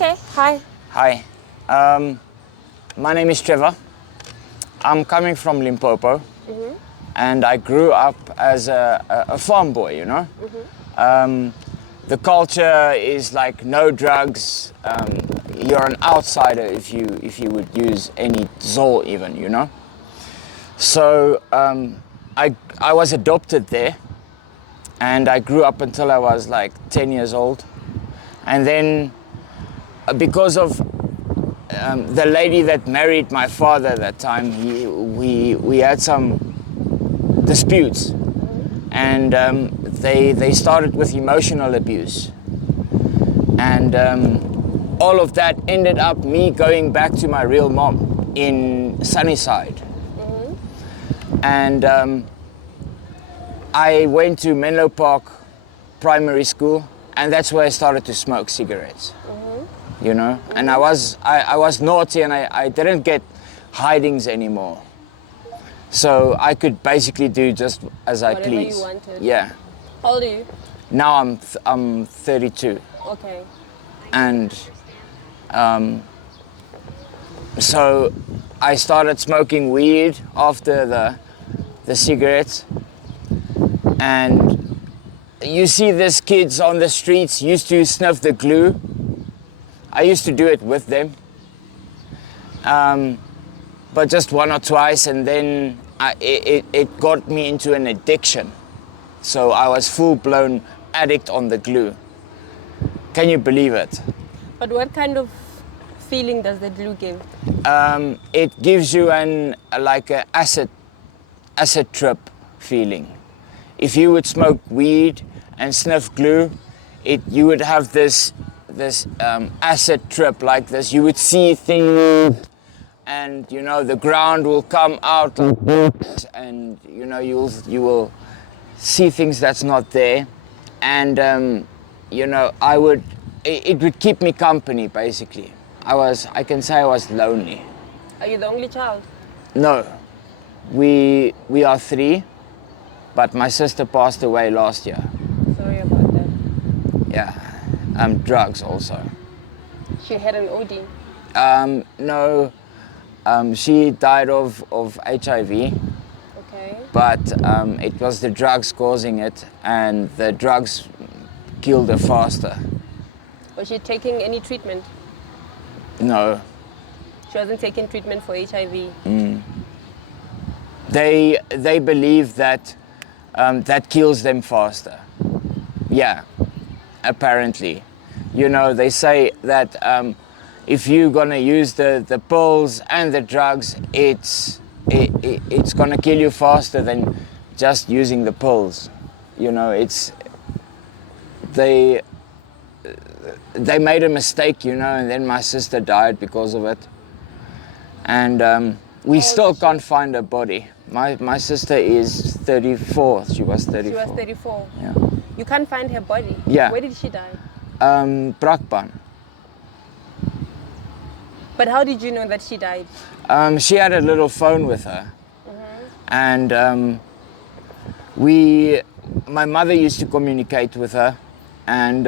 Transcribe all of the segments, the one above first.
Okay, hi. Hi, my name is Trevor. I'm coming from Limpopo, and I grew up as a farm boy, you know. The culture is like no drugs. You're an outsider if you would use any zol even, you know. So I was adopted there, and I grew up until I was like 10 years old, and then because of the lady that married my father at that time, we had some disputes, and they started with emotional abuse, and all of that ended up me going back to my real mom in Sunnyside, and I went to Menlo Park Primary School, and that's where I started to smoke cigarettes. You know, and I was naughty, and I didn't get hidings anymore, so I could basically do just as I Whatever please. you wanted. Yeah. How old are you? Now I'm 32, Okay. and so I started smoking weed after the cigarettes, and you see these kids on the streets used to sniff the glue. I used to do it with them, but just one or twice, and then it got me into an addiction. So I was full-blown addict on the glue. Can you believe it? But what kind of feeling does the glue give? It gives you like a acid trip feeling. If you would smoke weed and sniff glue, you would have this acid trip like this. You would see things, and you know the ground will come out like this, and you know you will see things that's not there, and you know it would keep me company basically. I can say I was lonely. Are you the only child? No, we are three, but my sister passed away last year. Sorry about that. Yeah. Drugs also. She had an OD? No, she died of HIV, Okay. but it was the drugs causing it, and the drugs killed her faster. Was she taking any treatment? No. She wasn't taking treatment for HIV? They believe that that kills them faster. Yeah, apparently. You know, they say that if you're gonna use the pills and the drugs, it's gonna kill you faster than just using the pills. You know, they made a mistake, you know, and then my sister died because of it. And we still can't find her body. My sister is 34. She was 34. She was 34? Yeah. You can't find her body? Yeah. Where did she die? Brakpan. But how did you know that she died? She had a little phone with her, and my mother used to communicate with her, and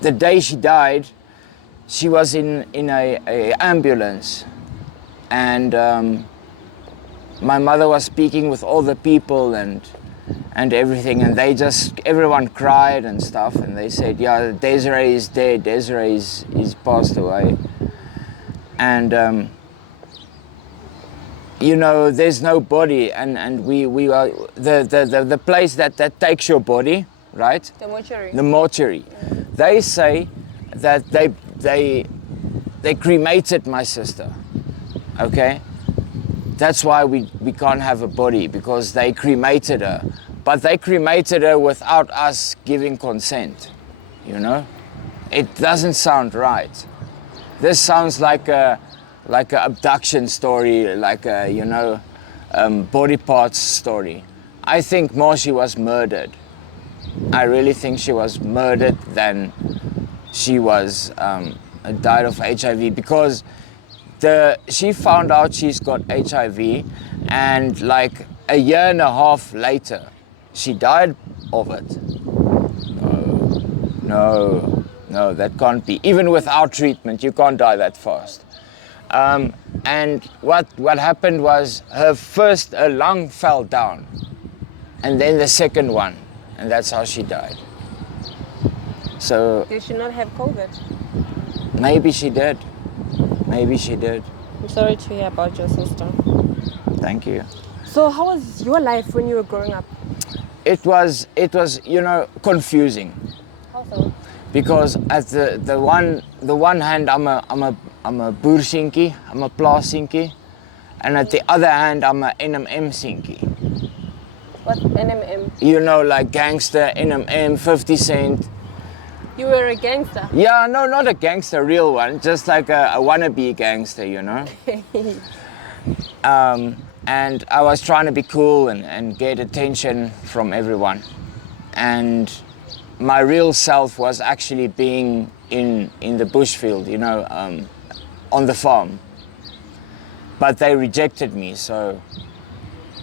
the day she died, she was in a ambulance, and my mother was speaking with all the people and everything, and everyone cried and stuff, and they said, yeah, Desiree is dead, Desiree is passed away. And you know, there's no body, and we are the place that takes your body, right? The mortuary. The mortuary. They say that they cremated my sister, okay? That's why we can't have a body, because they cremated her. But they cremated her without us giving consent, you know? It doesn't sound right. This sounds like a abduction story, like a, you know, body parts story. I think more she was murdered. I really think she was murdered than she was died of HIV, because she found out she's got HIV, and like a year and a half later, she died of it. No, that can't be. Even without treatment, you can't die that fast. And what happened was her lung fell down, and then the second one, and that's how she died. So Did she not have COVID? maybe she did. Maybe she did. I'm sorry to hear about your sister. Thank you. So how was your life when you were growing up? It was, confusing. How so? Because at the one hand I'm a boersinkie, I'm a plaassinkie, and at the other hand I'm a NMM sinkie. What NMM? You know, like gangster, NMM, 50 Cent. You were a gangster? Yeah, no, not a gangster, real one, just like a wannabe gangster, you know. And I was trying to be cool and get attention from everyone. And my real self was actually being in the bushfield, you know, on the farm. But they rejected me, so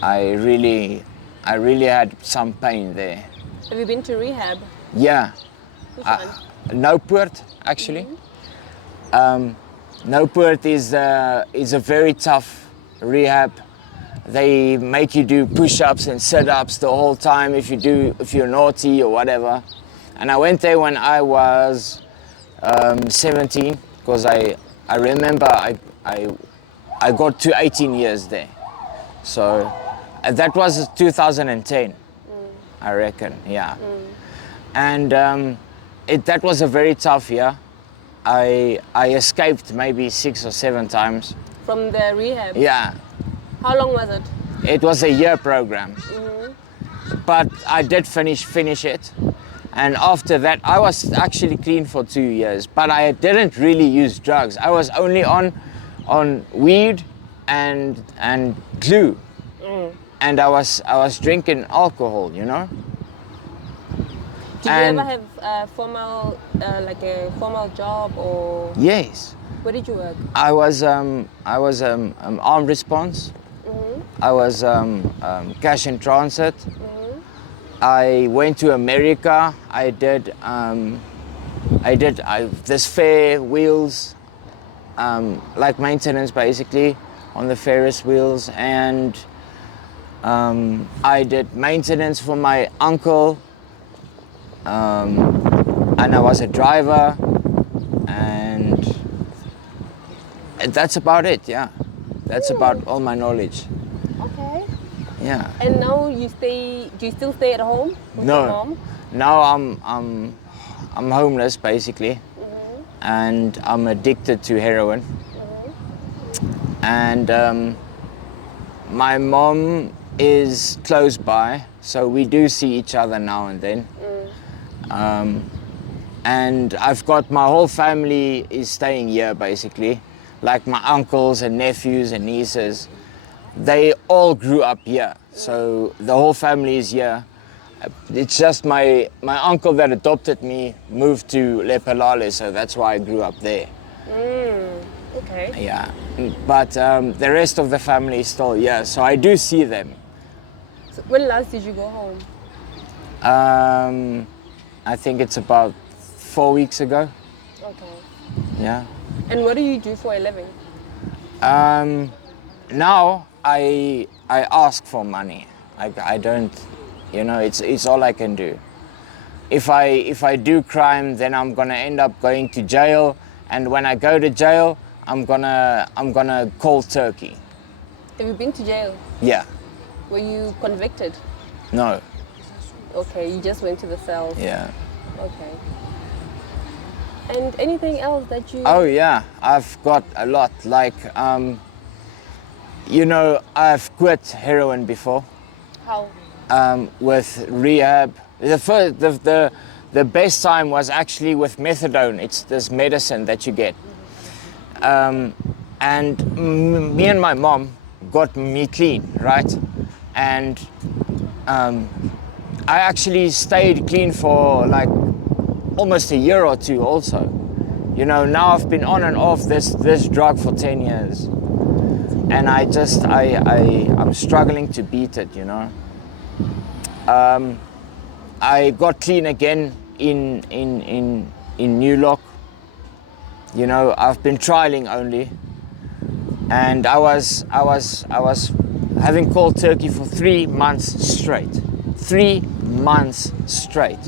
I really had some pain there. Have you been to rehab? Yeah. Which one? Noupoort, actually. Noupoort is a very tough rehab. They make you do push-ups and sit-ups the whole time if you're naughty or whatever. And I went there when I was 17, because I remember I got to 18 years there. So that was 2010, I reckon, yeah. And that was a very tough year. I escaped maybe 6 or 7 times. From the rehab? Yeah. How long was it? It was a year program. But I did finish it. And after that, I was actually clean for 2 years, but I didn't really use drugs. I was only on weed and glue. And I was drinking alcohol, you know. Did you ever have a formal job or? Yes. Where did you work? I was armed response. I was cash in transit. I went to America. I did this fair wheels, like maintenance basically on the Ferris wheels, and I did maintenance for my uncle, and I was a driver, and that's about it. Yeah, that's about all my knowledge. Okay. Yeah. And now do you still stay at home with your mom? Now I'm homeless basically, and I'm addicted to heroin. And my mom is close by, so we do see each other now and then. And I've got my whole family is staying here basically, like my uncles and nephews and nieces. They all grew up here, so the whole family is here. It's just my uncle that adopted me moved to Lephalale, so that's why I grew up there. Okay. Yeah, but the rest of the family is still here, so I do see them. So when last did you go home? I think it's about 4 weeks ago. Okay. Yeah. And what do you do for a living? Now I ask for money. I don't, you know, it's all I can do. If I do crime, then I'm gonna end up going to jail, and when I go to jail, I'm gonna call Turkey. Have you been to jail? Yeah. Were you convicted? No. Okay, you just went to the cells. Yeah. Okay. And anything else that you... Oh yeah, I've got a lot. Like, you know, I've quit heroin before. How? With rehab. The best time was actually with methadone. It's this medicine that you get. And me and my mom got me clean, right? And I actually stayed clean for like almost a year or two also. You know, now I've been on and off this drug for 10 years. And I'm struggling to beat it, you know. I got clean again in New Lock. You know, I've been trialing only, and I was having cold turkey for 3 months straight. 3 months straight.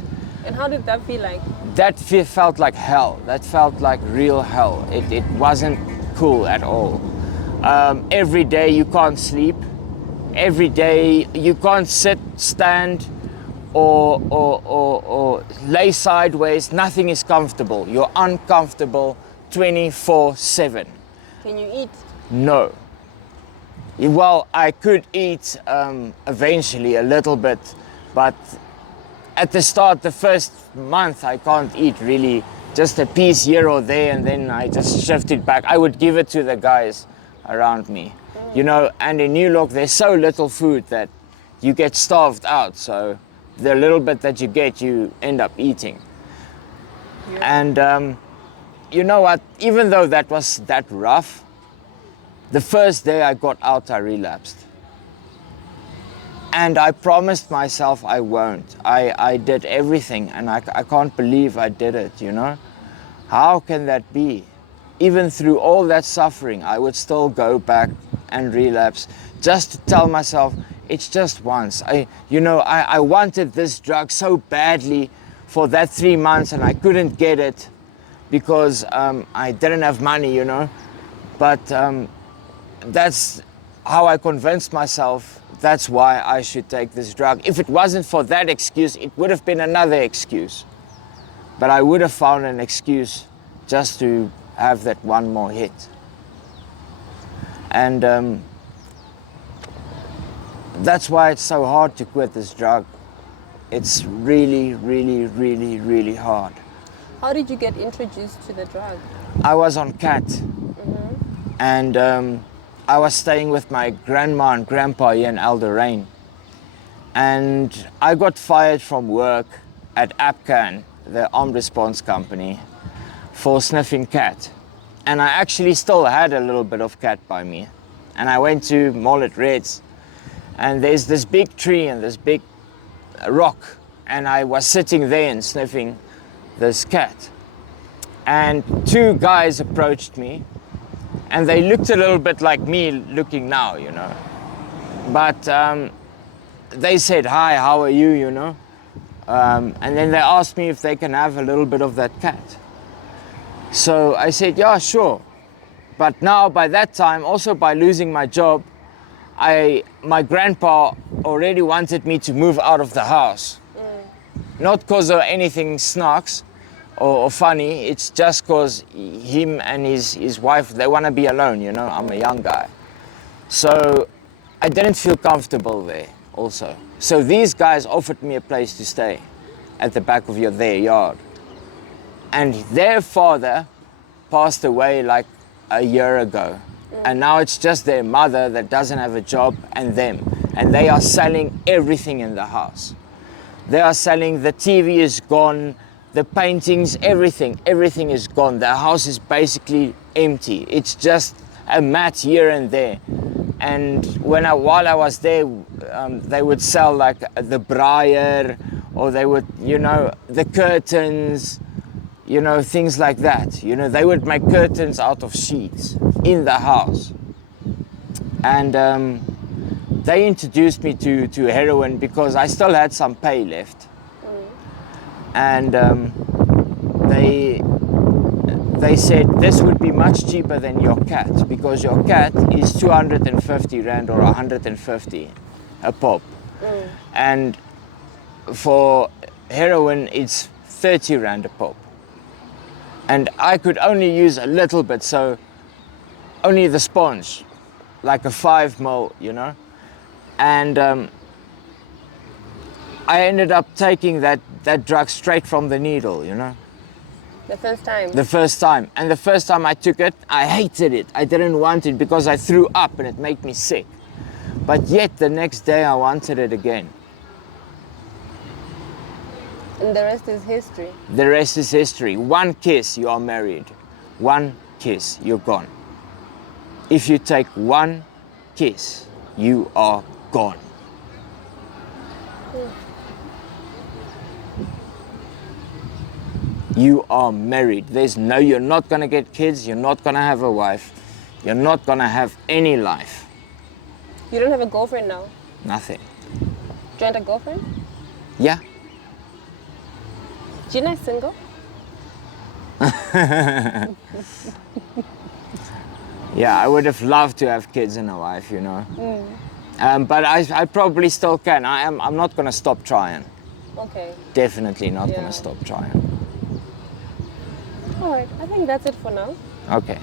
And how did that feel like? That felt like hell. That felt like real hell. It wasn't cool at all. Every day you can't sleep. Every day you can't sit, stand, or lay sideways. Nothing is comfortable. You're uncomfortable 24/7. Can you eat? No. Well, I could eat eventually a little bit, but at the start, the first month, I can't eat really, just a piece here or there, and then I just shift it back. I would give it to the guys around me, you know, and in New Lock, there's so little food that you get starved out, so the little bit that you get, you end up eating. Yeah. And you know what, even though that was that rough, the first day I got out, I relapsed. And I promised myself I won't. I did everything, and I can't believe I did it, you know? How can that be? Even through all that suffering, I would still go back and relapse, just to tell myself, it's just once. I wanted this drug so badly for that 3 months, and I couldn't get it because I didn't have money, you know? But that's how I convinced myself that's why I should take this drug. If it wasn't for that excuse, it would have been another excuse. But I would have found an excuse just to have that one more hit. And that's why it's so hard to quit this drug. It's really, really, really, really hard. How did you get introduced to the drug? I was on CAT. And I was staying with my grandma and grandpa here in Alderaan. And I got fired from work at APCAN, the armed response company, for sniffing cat. And I actually still had a little bit of cat by me. And I went to Mollet Reds, and there's this big tree and this big rock, and I was sitting there and sniffing this cat. And 2 guys approached me, and they looked a little bit like me looking now, you know. But they said, "Hi, how are you?" you know. And then they asked me if they can have a little bit of that cat. So I said, "Yeah, sure." But now, by that time, also by losing my job, my grandpa already wanted me to move out of the house. Not because of anything snarks or funny, it's just because him and his wife, they want to be alone, you know. I'm a young guy. So I didn't feel comfortable there also. So these guys offered me a place to stay at the back of their yard. And their father passed away like a year ago. And now it's just their mother that doesn't have a job, and them. And they are selling everything in the house. They are selling, the TV is gone, the paintings, everything is gone. The house is basically empty. It's just a mat here and there. And while I was there, they would sell like the braaier, or they would, you know, the curtains, you know, things like that. You know, they would make curtains out of sheets in the house. And they introduced me to heroin because I still had some pay left. And they said this would be much cheaper than your cat, because your cat is 250 Rand or 150 a pop. And for heroin, it's 30 Rand a pop. And I could only use a little bit, so only the sponge, like a 5 ml, you know. And I ended up taking that drug straight from the needle, you know. The first time? The first time. And the first time I took it, I hated it. I didn't want it because I threw up and it made me sick. But yet the next day I wanted it again. And the rest is history. The rest is history. One kiss, you are married. One kiss, you're gone. If you take one kiss, you are gone. you are married. You're not gonna get kids, you're not gonna have a wife, you're not gonna have any life. You don't have a girlfriend now? Nothing. Do you want a girlfriend? Yeah. Gina is single? Yeah, I would have loved to have kids and a wife, you know. But I probably still can. I'm not gonna stop trying. Okay. Definitely not Yeah. gonna stop trying. All right, I think that's it for now. Okay.